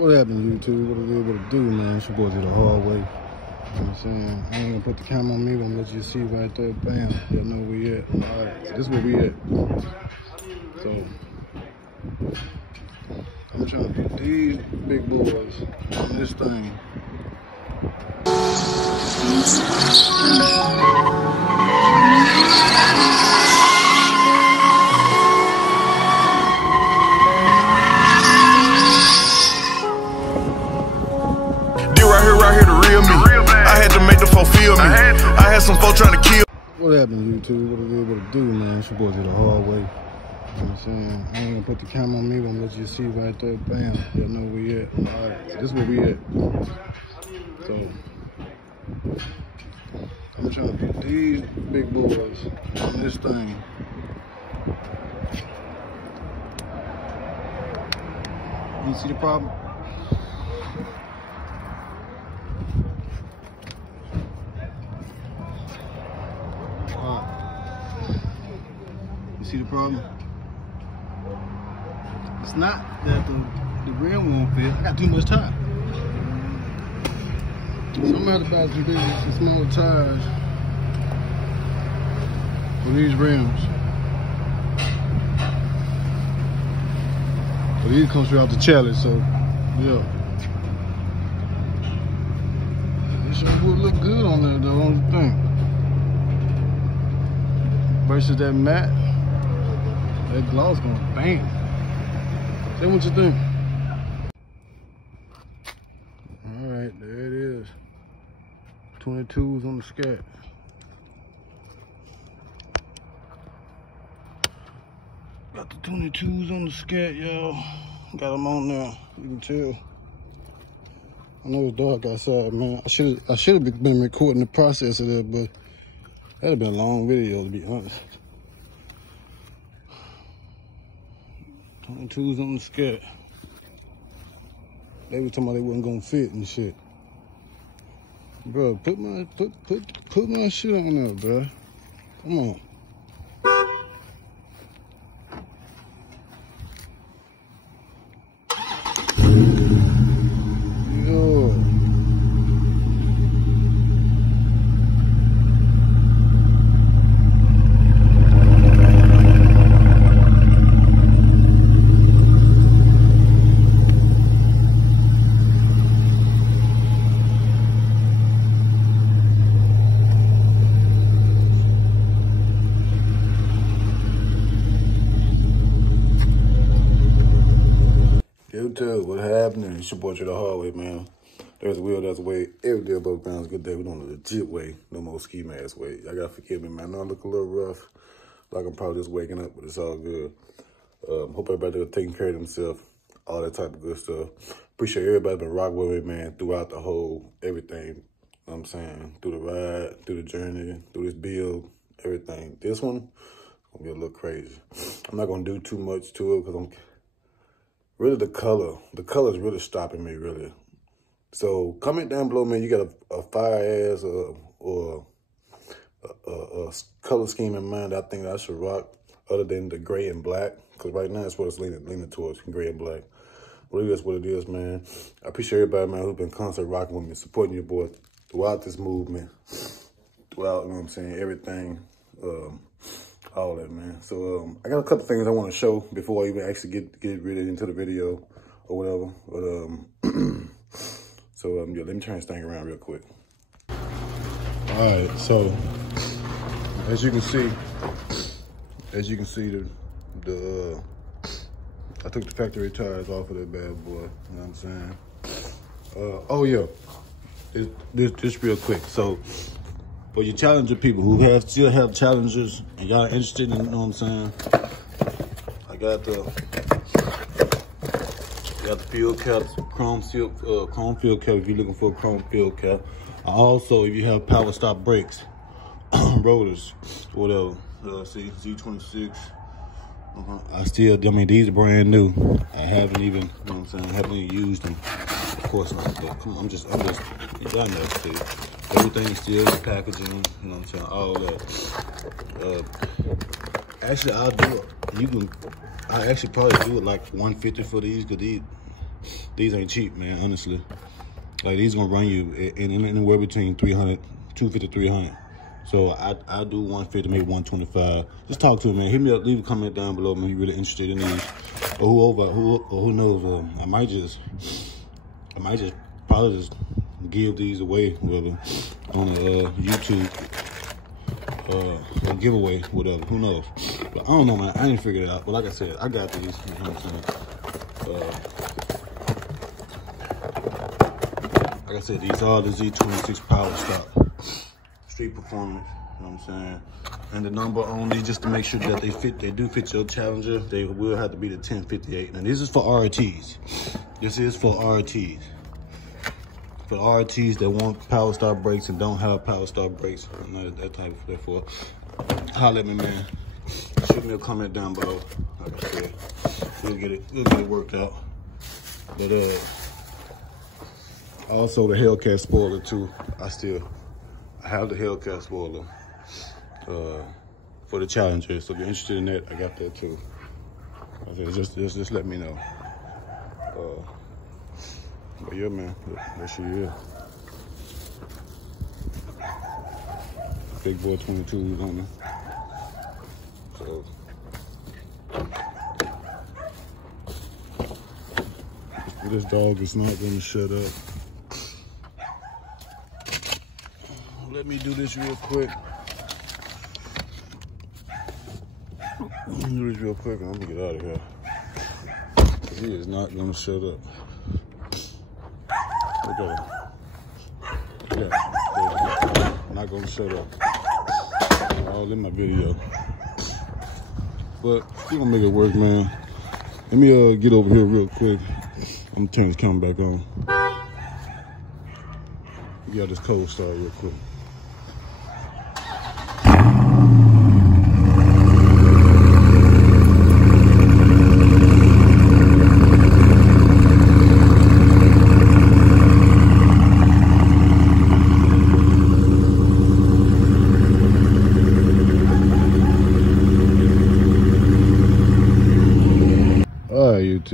What happened, YouTube? What are we able to do, man? It's your boy Drethehardway. You know what I'm saying? I ain't gonna put the camera on me, but I'm gonna let you see right there. Bam. Y'all know where we at. Alright, so this is where we at. So, I'm trying to put these big boys on this thing. Right here, the real me. I had to make them fulfill me. I had some folks trying to kill. What happened, YouTube? What are we able to do, man? It's your boy Drethehardway. You know what I'm saying? I ain't gonna put the camera on me, but I'm gonna let you see right there. Bam. Y'all know where we at. Alright, so this is where we at. So, I'm trying to put these big boys on this thing. You see the problem? You see the problem? It's not that the rim won't fit. I got too much time. So I'm gonna have to buy some big, some small tires for these rims. So these come straight off the challenge, so yeah. This sure would look good on there though, don't you think? Versus that matte, that gloss gonna bang. Say what you think. All right, there it is. 22s on the scat. Got the 22s on the scat, y'all. Got them on there. You can tell. I know it's dark outside, man. I should have been recording the process of that, but that'd have been a long video, to be honest. 22s on the scat. They were talking about they wasn't gonna fit and shit. Bro, put my shit on there, bro. Come on. YouTube, what happening? It's your boy Drethehardway, man. There's a will, there's a way. Every day above ground is a good day. We're doing a legit way. No more ski mask way. Y'all gotta forgive me, man. I know I look a little rough. Like I'm probably just waking up, but it's all good. Hope everybody taking care of themselves. All that type of good stuff. Appreciate everybody been rocking with me, man, throughout the whole everything. You know what I'm saying? Through the ride, through the journey, through this build, everything. This one gonna be a little crazy. I'm not gonna do too much to it because I'm really the color is really stopping me, really. So comment down below, man. You got a fire ass or a color scheme in mind that I think I should rock, other than the gray and black. Because right now it's what it's leaning towards, gray and black. But that's what it is, man. I appreciate everybody, man, who's been constantly rocking with me, supporting your boy throughout this movement, throughout, you know what I'm saying, everything. All that, man. So I got a couple things I want to show before I even actually get really into the video or whatever. But yeah, let me turn this thing around real quick. All right, so as you can see, the I took the factory tires off of that bad boy. You know what I'm saying? Oh yeah, this real quick. So, for your Challenger people who still have Challengers and y'all interested in, you know what I'm saying? I got the field caps, chrome field cap if you're looking for a chrome field cap. Also, if you have power stop brakes, rotors, whatever. See, Z26. I mean, these are brand new. I haven't even, you know what I'm saying, I haven't even used them. Of course not, but come on, I'm just, y'all know, see. Everything's still in the packaging, you know what I'm saying, all that. Actually, I'll actually probably do it like 150 for these, because these ain't cheap, man, honestly. Like, these gonna run you in anywhere between 250, 300. So I do 150, maybe 125. Just talk to me, man. Hit me up, leave a comment down below, man. If you're really interested in these, or who knows? I might just probably just give these away, whatever, on a YouTube giveaway, whatever. Who knows? But I don't know, man. I ain't figured it out. But like I said, I got these. You know what I'm saying? Like I said, these are the Z26 Power Stock Street Performance. You know what I'm saying? And the number only, just to make sure that they do fit your Challenger. They will have to be the 1058. And this is for RTs. This is for RTs. For RTs that want Power Stop brakes and don't have Power Stop brakes. I'm not that type of, therefore, holler at me, man. Shoot me a comment down below. Like I said, we'll get it worked out. But also the Hellcat spoiler too. I have the Hellcat spoiler for the Challenger. So if you're interested in that, I got that too. Just let me know. But yeah, man, there she is. Big boy 22s on me. So this dog is not gonna shut up. Let me do this real quick. Let me do this real quick and I'm gonna get out of here. He is not gonna shut up. Look at him. Yeah, not gonna shut up. All in my video. But we gonna make it work, man. Let me get over here real quick. I'm gonna turn this camera back on. We got this cold start real quick.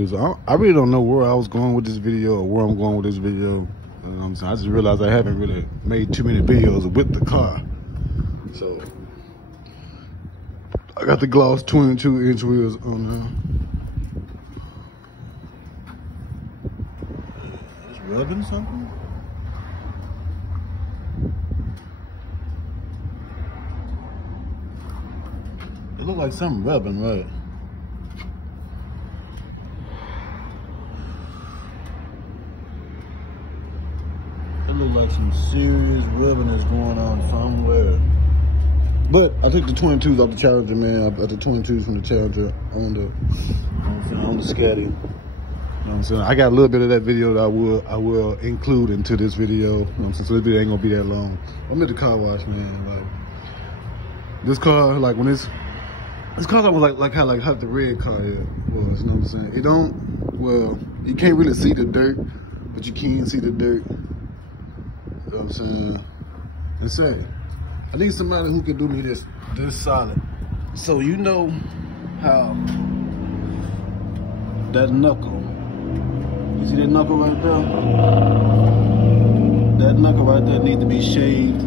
So I really don't know where I was going with this video or where I'm going with this video. You know what I'm saying? I just realized I haven't really made too many videos with the car. So I got the gloss 22-inch wheels on now. Is it rubbing something? It looked like something rubbing, right? Look like some serious rubbing is going on somewhere. But I took the 22s off the Challenger, man. I got the 22s from the Challenger on the Scatty. You know what I'm saying? I got a little bit of that video that I will include into this video. You know what I'm saying? So this video ain't gonna be that long. I'm at the car wash, man. Like this car, like when this car was like how the red car was. You know what I'm saying? It don't. Well, you can't really see the dirt, but you can see the dirt. You know what I'm saying? And say, I need somebody who can do me this solid. So you know how that knuckle, you see that knuckle right there? That knuckle right there needs to be shaved.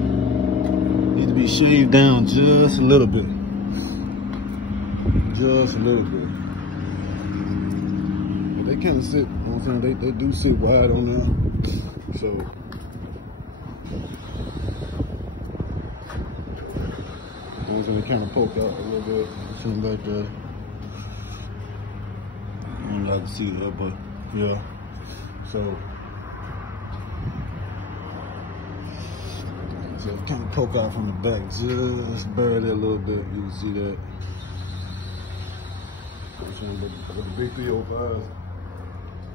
Needs to be shaved down just a little bit. Just a little bit. But they kind of sit, you know what I'm saying? They do sit wide on there. So they kind of poke out a little bit, something like that. I don't know if I can see that, but yeah. So kind of poke out from the back, just bury that a little bit. You can see that. But the big 305s,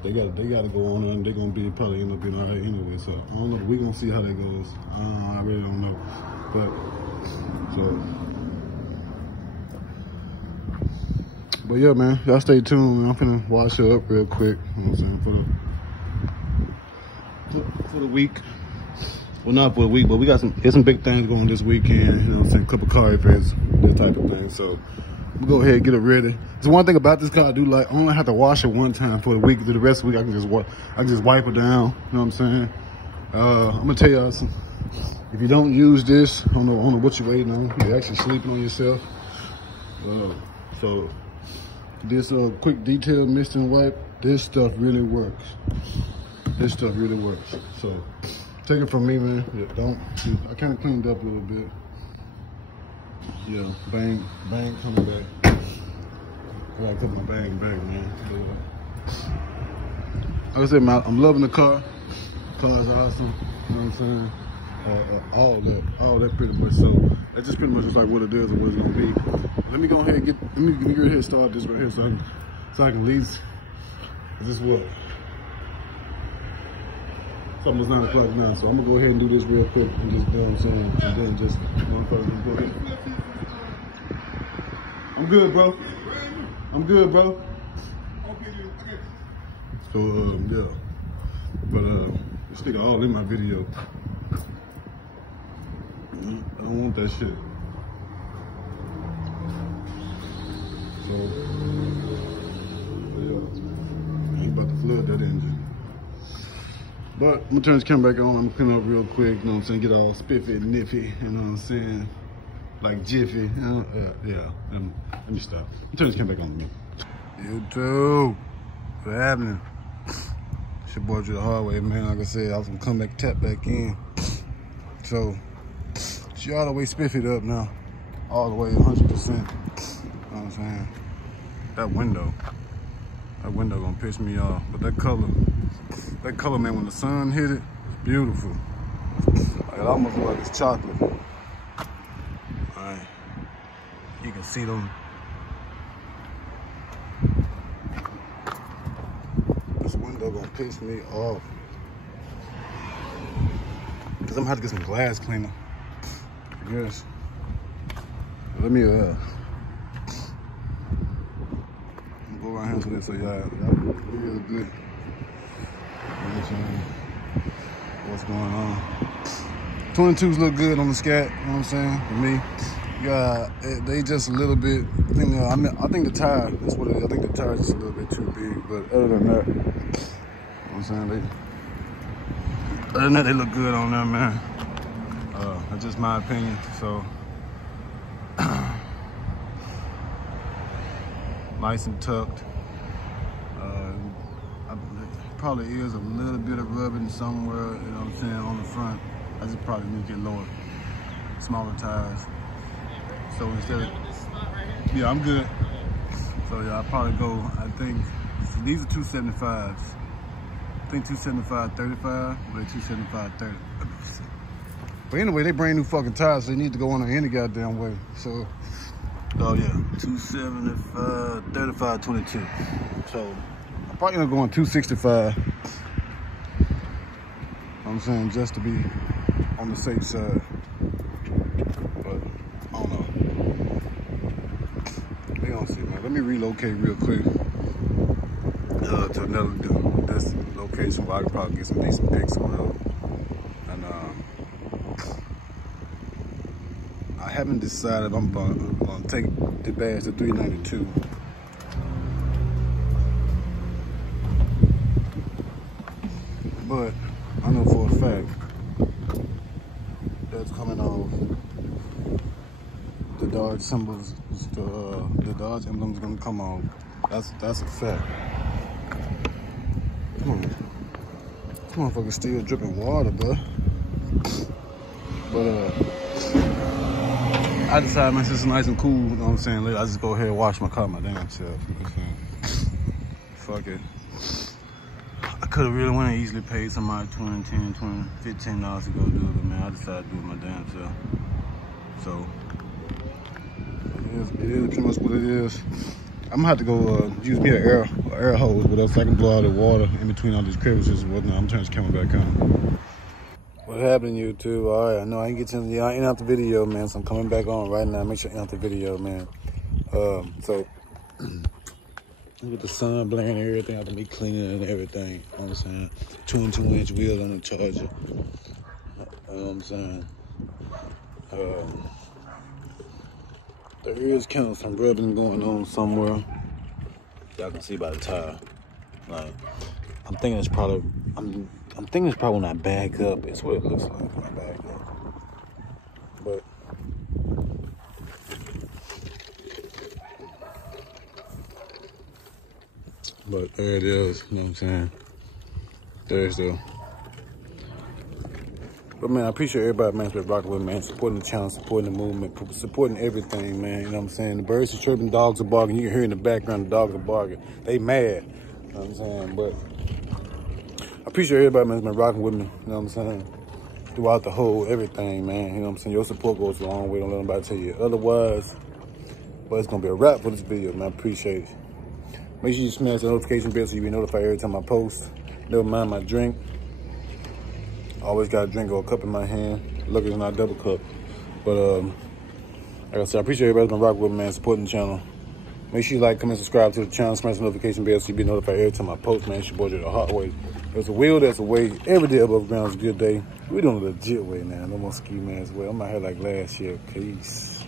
they gotta go on and they're gonna probably end up being all right anyway. So I don't know, we're gonna see how that goes. I really don't know. But yeah, man, y'all stay tuned, man. I'm finna wash her up real quick. You know what I'm saying? For the week. Well, not for the week, but there's some big things going this weekend. You know what I'm saying? A couple car events, that type of thing. So We'll go ahead and get it ready. There's one thing about this car I do like. I only have to wash it one time for the week. The rest of the week I can just wipe it down. You know what I'm saying? I'm gonna tell y'all some. If you don't use this, I don't know what you're waiting on. You're actually sleeping on yourself. So this quick detail mist and wipe, this stuff really works. This stuff really works. So take it from me, man. Yeah, I kind of cleaned up a little bit. Yeah, bang, coming back. I gotta put my bag back, man. Like I said, man, I'm loving the car. The car's awesome. You know what I'm saying? All that pretty much. So that's just pretty much just like what it is and what it's gonna be. Let me go ahead and let me go ahead and start this right here so I can at least. This is what? It's almost 9 o'clock now, so I'm gonna go ahead and do this real quick and just, you know what I'm saying, and then just motherfucker go ahead. I'm good, bro. I'm good, bro. So yeah, but this nigga all in my video. I don't want that shit. So yeah, I ain't about to flood that engine. But I'm gonna turn this camera back on. I'm gonna clean up real quick, you know what I'm saying? Get all spiffy and nippy, you know what I'm saying? Like jiffy, you know? Yeah. Let me stop. I'm gonna turn this camera back on me. YouTube, what's happening? It's your boy Drethehardway, man. Like I said, I was gonna come back, tap back in. So, she all the way spiffied up now. All the way 100%. You know what I'm saying? That window gonna piss me off. But that color, man, when the sun hit it, it's beautiful. Like, it almost looks like it's chocolate. All right, you can see them. This window gonna piss me off. Cause I'm gonna have to get some glass cleaner. Yes. Let me go around here to this so y'all real good. What's going on? 22s look good on the scat, you know what I'm saying? For me, yeah, they just a little bit. I think the tire. That's what it is. I think the tire is just a little bit too big. But other than that, you know what I'm saying? Other than that, they look good on there, man. That's just my opinion. So nice and tucked. Probably is a little bit of rubbing somewhere, you know what I'm saying, on the front. I just probably need to get lower, smaller tires. So instead of, yeah, I'm good. So yeah, I'll probably go, I think, these are 275s. I think 275 35, but 275 30. But anyway, they brand new fucking tires, so they need to go on there any goddamn way. So, oh yeah, 275 35 22. So I'm probably gonna go on 265. You know what I'm saying, just to be on the safe side. But I don't know. We gonna see, man. Let me relocate real quick to another this location where I can probably get some decent pics on it. And I haven't decided if I'm gonna take the badge to 392. But I know for a fact that's coming off the Dodge symbols, the Dodge emblem's gonna come off. That's a fact. Come on. This motherfucker's still dripping water, bro. But I decided, man, since it's nice and cool, you know what I'm saying, I just go ahead and wash my car my damn self. You know what I'm saying? Fuck it. I could have really went and easily paid somebody $20, $10, $20, $15 to go do it, but man, I decided to do it my damn self. So it is pretty much what it is. I'm gonna have to go use me an air hose, but else I can blow out the water in between all these crevices and whatnot. I'm turning this camera back on. What happened, YouTube? All right, I know I ain't get to end out the video, man, so I'm coming back on right now. Make sure I end out the video, man. So with the sun blaring and everything, after me cleaning and everything, you know what I'm saying? 2-inch wheels on the Charger, you know what I'm saying? There is kind of some rubbing going on somewhere. Y'all can see by the tire. Like, I'm thinking it's probably, I'm thinking it's probably when I back up. It's what it looks like when I back up. But there it is, you know what I'm saying? There's the. But man, I appreciate everybody, man, that's been rocking with me, man, supporting the channel, supporting the movement, supporting everything, man. You know what I'm saying? The birds are chirping, dogs are barking. You can hear in the background the dogs are barking. They mad. You know what I'm saying? But I appreciate everybody, man, that's been rocking with me. You know what I'm saying? Throughout the whole everything, man. You know what I'm saying? Your support goes a long way. Don't let nobody tell you otherwise. But it's gonna be a wrap for this video, man. I appreciate it. Make sure you smash the notification bell so you be notified every time I post. Never mind my drink. Always got a drink or a cup in my hand. Lucky it's not a double cup. But like I said, I appreciate everybody been rocking with me, man, supporting the channel. Make sure you like, comment, subscribe to the channel, smash the notification bell so you be notified every time I post, man. It's your boy Drethehardway. There's a will, there's a way. Every day above ground is a good day. We doing a legit way now. No more ski mask way. I'm out here like last year. Peace.